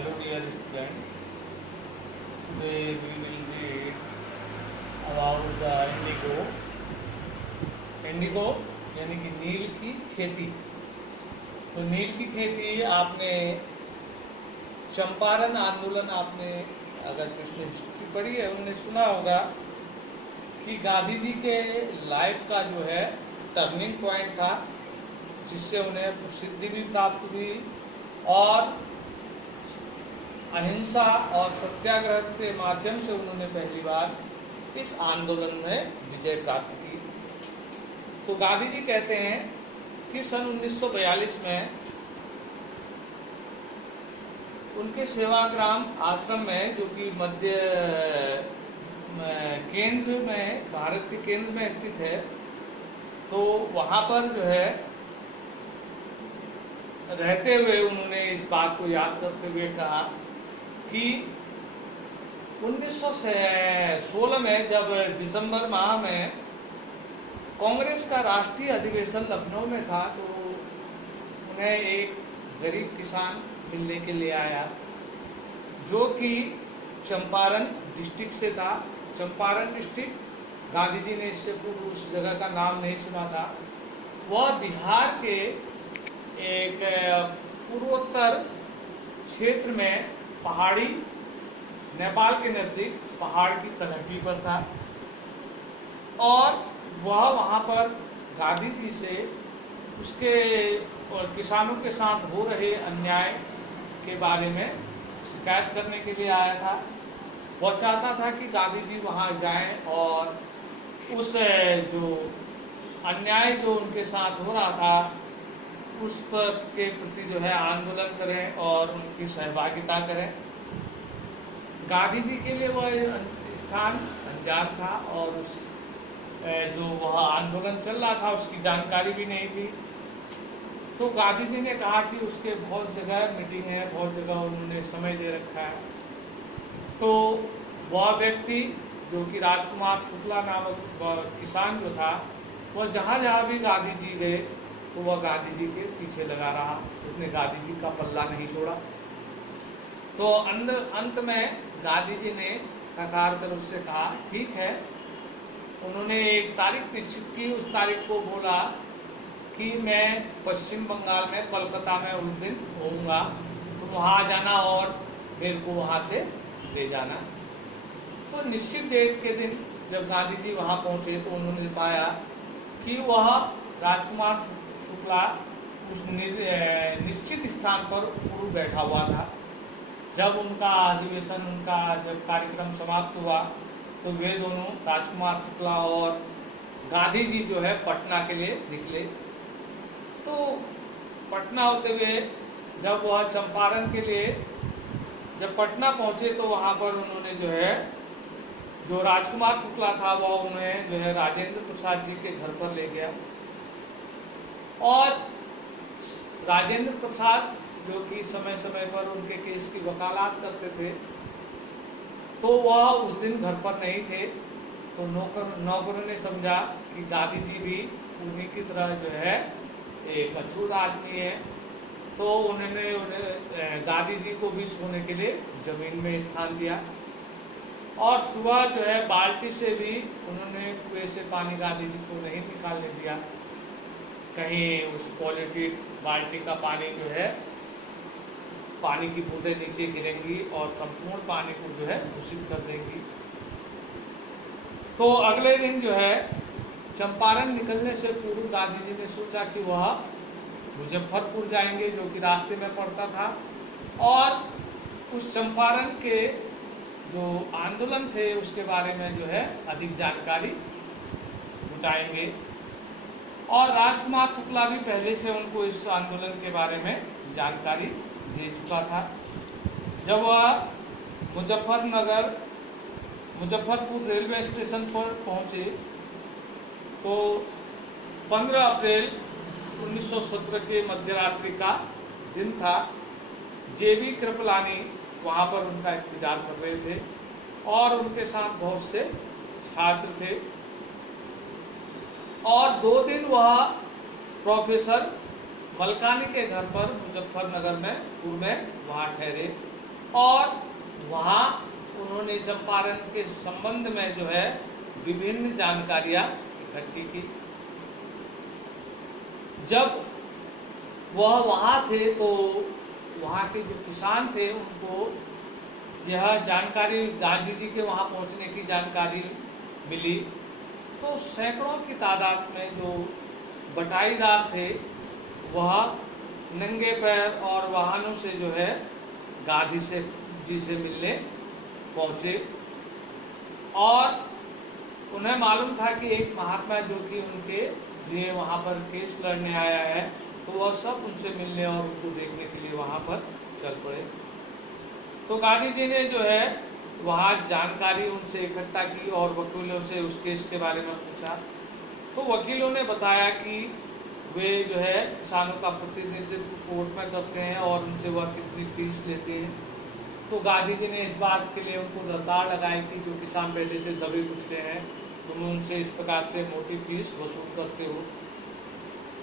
Hello dear student, today we will read about the indigo. Indigo यानी कि नील की खेती। तो नील की खेती आपने चंपारण आंदोलन आपने अगर पिछले हिस्ट्री पढ़ी है उनने सुना होगा कि गांधी जी के लाइफ का जो है टर्निंग पॉइंट था, जिससे उन्हें प्रसिद्धि भी प्राप्त हुई और अहिंसा और सत्याग्रह के माध्यम से उन्होंने पहली बार इस आंदोलन में विजय प्राप्त की। तो गांधी जी कहते हैं कि सन 1942 में उनके सेवाग्राम आश्रम में, जो कि मध्य केंद्र में, भारत के केंद्र में स्थित है, तो वहाँ पर जो है रहते हुए उन्होंने इस बात को याद करते हुए कहा कि 1916 में जब दिसंबर माह में कांग्रेस का राष्ट्रीय अधिवेशन लखनऊ में था, तो उन्हें एक गरीब किसान मिलने के लिए आया जो कि चंपारण डिस्ट्रिक्ट से था। चंपारण डिस्ट्रिक्ट गांधी जी ने इससे पूर्व उस जगह का नाम नहीं सुना था। वह बिहार के एक पूर्वोत्तर क्षेत्र में पहाड़ी, नेपाल के नज़दीक पहाड़ की तलहटी पर था और वह वहाँ पर गांधी जी से उसके और किसानों के साथ हो रहे अन्याय के बारे में शिकायत करने के लिए आया था। वह चाहता था कि गांधी जी वहाँ जाएं और उस जो अन्याय जो उनके साथ हो रहा था उस पर के प्रति जो है आंदोलन करें और उनकी सहभागिता करें। गांधी जी के लिए वह स्थान अनजान था और उस जो वह आंदोलन चल रहा था उसकी जानकारी भी नहीं थी। तो गांधी जी ने कहा कि उसके बहुत जगह मीटिंग है, बहुत जगह उन्होंने समय दे रखा है। तो वह व्यक्ति जो कि राजकुमार शुक्ला नामक किसान जो था, वह जहाँ जहाँ भी गांधी जी गए तो वह गांधी जी के पीछे लगा रहा, उसने गांधी जी का पल्ला नहीं छोड़ा। तो अंत में गांधी जी ने कतार कर उससे कहा ठीक है। उन्होंने एक तारीख निश्चित की, उस तारीख को बोला कि मैं पश्चिम बंगाल में कोलकाता में उस दिन होऊंगा, तो वहाँ जाना और मेरे को वहाँ से ले जाना। तो निश्चित डेट के दिन जब गांधी जी वहाँ पहुँचे तो उन्होंने पाया कि वह राजकुमार शुक्ला उस निश्चित स्थान पर पूर्व बैठा हुआ था। जब उनका अधिवेशन, उनका जब कार्यक्रम समाप्त हुआ तो वे दोनों, राजकुमार शुक्ला और गांधी जी जो है पटना के लिए निकले। तो पटना होते हुए जब वह चंपारण के लिए जब पटना पहुंचे तो वहां पर उन्होंने जो है, जो राजकुमार शुक्ला था वह उन्हें जो है राजेंद्र प्रसाद जी के घर पर ले गया और राजेंद्र प्रसाद जो कि समय समय पर उनके केस की वकालत करते थे, तो वह उस दिन घर पर नहीं थे। तो नौकरों ने समझा कि गांधी जी भी उन्हीं की तरह जो है एक अछूत आदमी है, तो उन्हें गांधी जी को भी सोने के लिए जमीन में स्थान दिया और सुबह जो है बाल्टी से भी उन्होंने कुएं से पानी गांधी जी को नहीं निकालने दिया। कहीं उस पॉलिटिक बाल्टी का पानी जो है, पानी की बूंदें नीचे गिरेंगी और संपूर्ण पानी को जो है दूषित कर देंगी। तो अगले दिन जो है चंपारण निकलने से पूर्व गांधी जी ने सोचा कि वह मुजफ्फरपुर जाएंगे, जो कि रास्ते में पड़ता था, और उस चंपारण के जो आंदोलन थे उसके बारे में जो है अधिक जानकारी जुटाएंगे। और राजकुमार शुक्ला भी पहले से उनको इस आंदोलन के बारे में जानकारी दे चुका था। जब वह मुजफ्फरपुर रेलवे स्टेशन पर पहुंचे तो 15 अप्रैल 1917 के मध्यरात्रि का दिन था। जेबी कृपलानी वहाँ पर उनका इंतजार कर रहे थे और उनके साथ बहुत से छात्र थे और 2 दिन वह प्रोफेसर मलकानी के घर पर मुजफ्फरनगर में पूर्व में वहाँ ठहरे और वहाँ उन्होंने चंपारण के संबंध में जो है विभिन्न जानकारियां इकट्ठी की। जब वह वहाँ थे तो वहाँ के जो किसान थे उनको यह जानकारी, गांधी जी के वहाँ पहुँचने की जानकारी मिली, तो सैकड़ों की तादाद में जो बटाईदार थे वह नंगे पैर और वाहनों से जो है गांधी जी से मिलने पहुँचे। और उन्हें मालूम था कि एक महात्मा जो कि उनके लिए वहाँ पर केस लड़ने आया है, तो वह सब उनसे मिलने और उनको देखने के लिए वहाँ पर चल पड़े। तो गांधी जी ने जो है वहाँ जानकारी उनसे इकट्ठा की और वकीलों से उस केस के बारे में पूछा। तो वकीलों ने बताया कि वे जो है किसानों का प्रतिनिधित्व कोर्ट में करते हैं और उनसे वह कितनी फीस लेते हैं। तो गांधी जी ने इस बात के लिए उनको दरकार लगाई कि जो किसान पहले से दबे कुचले हैं तुम उनसे इस प्रकार से मोटी फीस वसूल करते हो।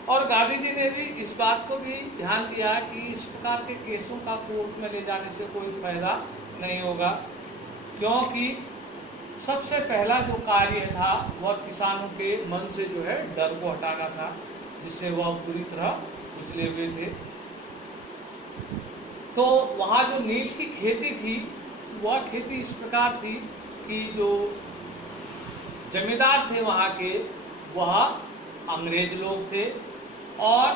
और गांधी जी ने भी इस बात को भी ध्यान दिया कि इस प्रकार के केसों का कोर्ट में ले जाने से कोई फायदा नहीं होगा, क्योंकि सबसे पहला जो कार्य था वह किसानों के मन से जो है डर को हटाना था, जिससे वह पूरी तरह कुचले हुए थे। तो वहाँ जो नील की खेती थी वह खेती इस प्रकार थी कि जो जमींदार थे वहाँ के वह अंग्रेज लोग थे और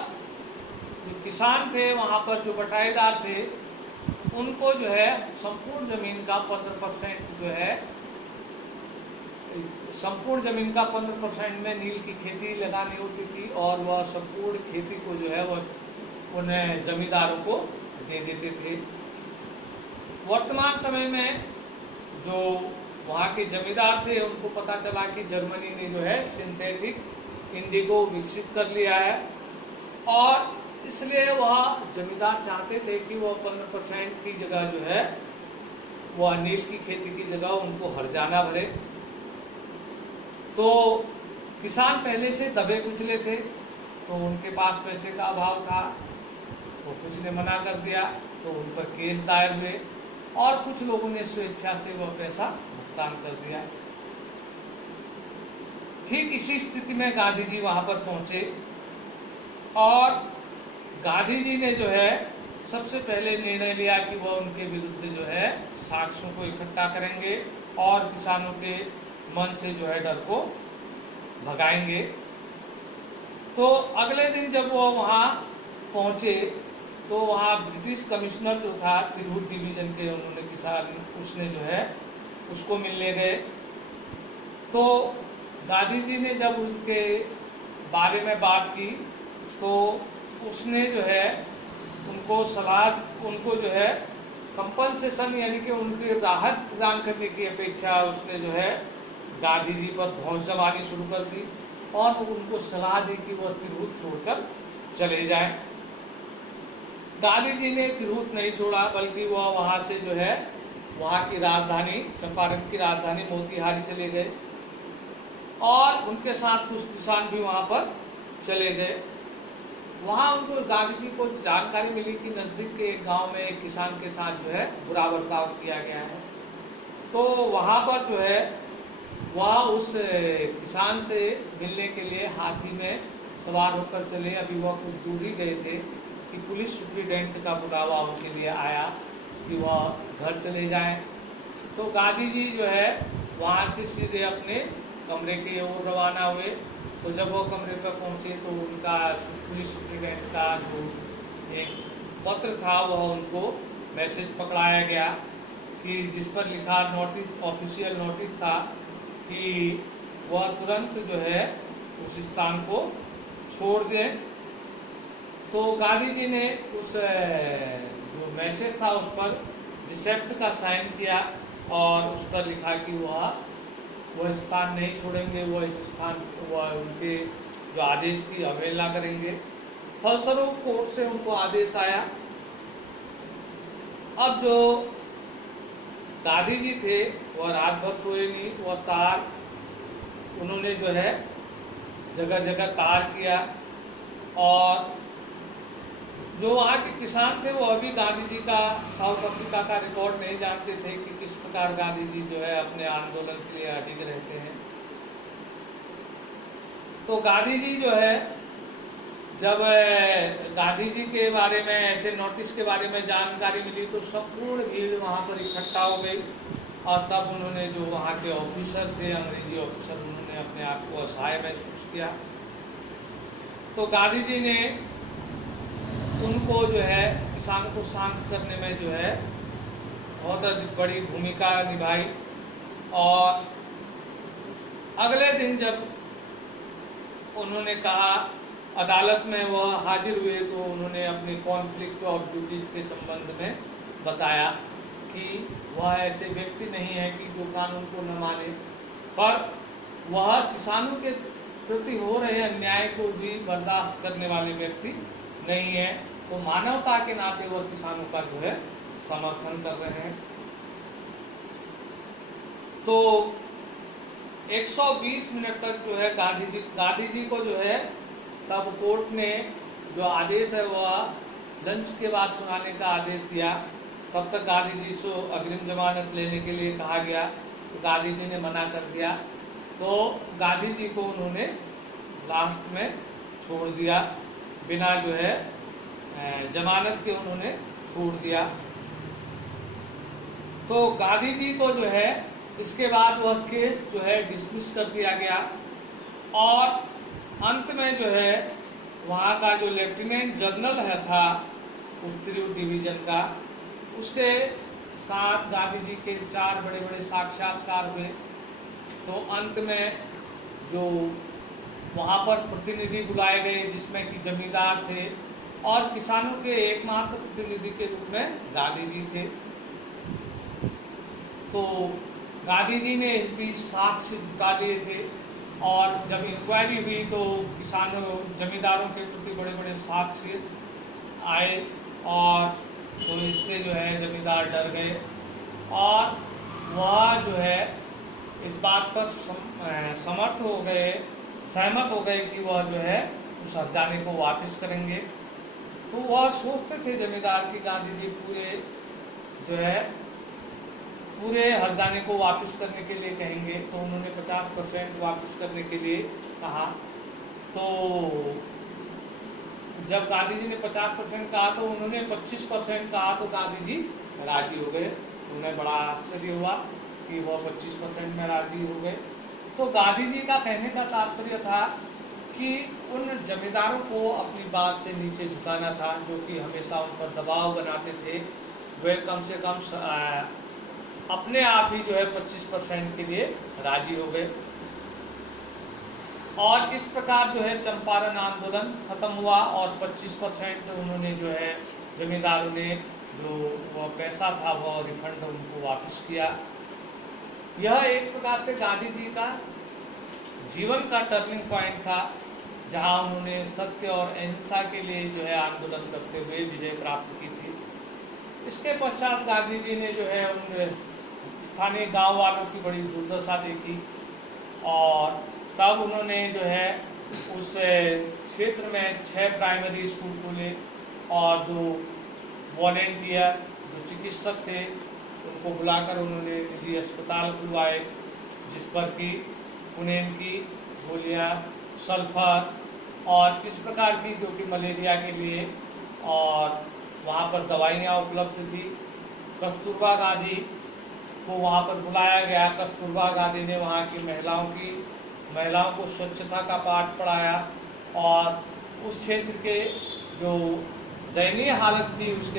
जो किसान थे वहाँ पर जो बटाईदार थे उनको जो है संपूर्ण जमीन का 15% जो है संपूर्ण जमीन का 15% में नील की खेती लगानी होती थी और वह संपूर्ण खेती को जो है वह उन्हें जमींदारों को दे देते थे। वर्तमान समय में जो वहाँ के जमींदार थे उनको पता चला कि जर्मनी ने जो है सिंथेटिक इंडिगो विकसित कर लिया है और इसलिए वह जमींदार चाहते थे कि वह 15% की जगह जो है वह नील की खेती की जगह उनको हर्जाना भरे। तो किसान पहले से दबे कुचले थे तो उनके पास पैसे का अभाव था, तो कुछ ने मना कर दिया तो उन पर केस दायर हुए और कुछ लोगों ने स्वेच्छा से वह पैसा भुगतान कर दिया। ठीक इसी स्थिति में गांधी जी वहां पर पहुंचे और गांधी जी ने जो है सबसे पहले निर्णय लिया कि वह उनके विरुद्ध जो है साक्ष्यों को इकट्ठा करेंगे और किसानों के मन से जो है डर को भगाएंगे। तो अगले दिन जब वो वहाँ पहुँचे तो वहाँ ब्रिटिश कमिश्नर जो था तिरहुत डिवीजन के उन्होंने किसान उसने जो है उसको मिलने गए। तो गांधी जी ने जब उनके बारे में बात की तो उसने जो है उनको जो है कंपनसेशन यानी कि उनकी राहत प्रदान करने की अपेक्षा उसने जो है गांधी जी पर धौंस जमानी शुरू कर दी और उनको सलाह दी कि वह तिरहुत छोड़कर चले जाएं। गांधी जी ने तिरहुत नहीं छोड़ा बल्कि वह वहाँ से जो है वहाँ की राजधानी चंपारण की राजधानी मोतिहारी चले गए और उनके साथ कुछ किसान भी वहाँ पर चले गए। वहाँ उनको गांधी जी को जानकारी मिली कि नज़दीक के एक गांव में एक किसान के साथ जो है बुरा बर्ताव किया गया है। तो वहाँ पर जो है वह उस किसान से मिलने के लिए हाथी में सवार होकर चले। अभी वह कुछ दूर ही गए थे कि पुलिस सुप्रिटेंडेंट का बुलावा उनके लिए आया कि वह घर चले जाएं। तो गांधी जी जो है वहाँ से सीधे अपने कमरे की ओर रवाना हुए। तो जब वो कमरे पर पहुँचे तो उनका पुलिस सुप्रिटेंडेंट का जो एक पत्र था वह उनको मैसेज पकड़ाया गया कि जिस पर लिखा नोटिस ऑफिशियल नोटिस था कि वह तुरंत जो है उस स्थान को छोड़ दें। तो गांधी जी ने उस जो मैसेज था उस पर डिसेप्ट का साइन किया और उस पर लिखा कि वह स्थान नहीं छोड़ेंगे, वह उनके जो आदेश की अवहेलना करेंगे। फलस्वरूप कोर्ट से उनको आदेश आया। अब जो गांधी जी थे वह रात भर सोए नहीं, वह तार उन्होंने जो है जगह जगह तार किया और जो वहाँ के किसान थे वो अभी गांधी जी का साउथ अफ्रीका का रिकॉर्ड नहीं जानते थे कि किस प्रकार गांधी जी जो है अपने आंदोलन के लिए अडिग रहते हैं। तो गांधी जी जो है, जब गांधी जी के बारे में ऐसे नोटिस के बारे में जानकारी मिली तो संपूर्ण भीड़ वहाँ पर इकट्ठा हो गई, और तब उन्होंने, जो वहाँ के ऑफिसर थे, अंग्रेजी ऑफिसर, उन्होंने अपने आप को असहाय महसूस किया। तो गांधी जी ने उनको जो है, किसानों को शांत करने में जो है बहुत अधिक बड़ी भूमिका निभाई। और अगले दिन जब उन्होंने कहा, अदालत में वह हाजिर हुए, तो उन्होंने अपने कॉन्फ्लिक्ट ऑफ ड्यूटीज के संबंध में बताया कि वह ऐसे व्यक्ति नहीं है कि जो कानून को न माने, पर वह किसानों के प्रति हो रहे अन्याय को भी बर्दाश्त करने वाले व्यक्ति नहीं है। तो मानवता के नाते वह किसानों का जो है समर्थन कर रहे हैं। तो 120 मिनट तक जो है गांधी जी को जो है, तब कोर्ट ने जो आदेश है वह लंच के बाद सुनाने का आदेश दिया। तब तक गांधी जी से अग्रिम जमानत लेने के लिए कहा गया, तो गांधी जी ने मना कर दिया। तो गांधी जी को उन्होंने लास्ट में छोड़ दिया, बिना जो है जमानत के उन्होंने छोड़ दिया। तो गांधी जी को जो है, इसके बाद वह केस जो है डिसमिस कर दिया गया, और अंत में जो है वहाँ का जो लेफ्टिनेंट जनरल है था उत्तरी डिवीजन का, उसके साथ गांधी जी के 4 बड़े बड़े साक्षात्कार हुए। तो अंत में जो वहाँ पर प्रतिनिधि बुलाए गए, जिसमें कि जमींदार थे और किसानों के एकमात्र प्रतिनिधि के रूप में गांधी जी थे। तो गांधी जी ने इस बीच साक्ष्य जुटा लिए थे, और जब इंक्वायरी हुई तो किसानों, जमींदारों के प्रति बड़े बड़े साक्ष्य आए, और तो इससे जो है जमींदार डर गए, और वह जो है इस बात पर सहमत हो गए कि वह जो है उस हर्जाने को वापस करेंगे। तो वह सोचते थे जमींदार की गांधी जी पूरे हर्जाने को वापस करने के लिए कहेंगे। तो उन्होंने 50% वापस करने के लिए कहा। तो जब गांधी जी ने 50% कहा तो उन्होंने 25% कहा, तो गांधी जी राजी हो गए। उन्हें बड़ा आश्चर्य हुआ कि वह 25% में राजी हो गए। तो गांधी जी का कहने का तात्पर्य था कि उन जमींदारों को अपनी बात से नीचे झुकाना था, जो कि हमेशा उन पर दबाव बनाते थे। वे कम से कम अपने आप ही जो है 25% के लिए राजी हो गए, और इस प्रकार जो है चंपारण आंदोलन खत्म हुआ, और 25% उन्होंने जो है जमींदारों ने जो वह पैसा था वह रिफंड उनको वापस किया। यह एक प्रकार से गांधी जी का जीवन का टर्निंग पॉइंट था, जहां उन्होंने सत्य और अहिंसा के लिए जो है आंदोलन करते हुए विजय प्राप्त की थी। इसके पश्चात गांधी जी ने जो है उन स्थानीय गांव वालों की बड़ी दुर्दशा देखी, और तब उन्होंने जो है उस क्षेत्र में 6 प्राइमरी स्कूल खोले, और 2 वॉलेंटियर जो चिकित्सक थे उनको बुलाकर उन्होंने निजी अस्पताल खुलवाए, जिस पर कि उन्हें की गोलियाँ, सल्फर और किस प्रकार की, जो कि मलेरिया के लिए, और वहाँ पर दवाइयाँ उपलब्ध थी। कस्तूरबा गांधी को वहाँ पर बुलाया गया। कस्तूरबा गांधी ने वहाँ की महिलाओं को स्वच्छता का पाठ पढ़ाया, और उस क्षेत्र के जो दयनीय हालत थी उसके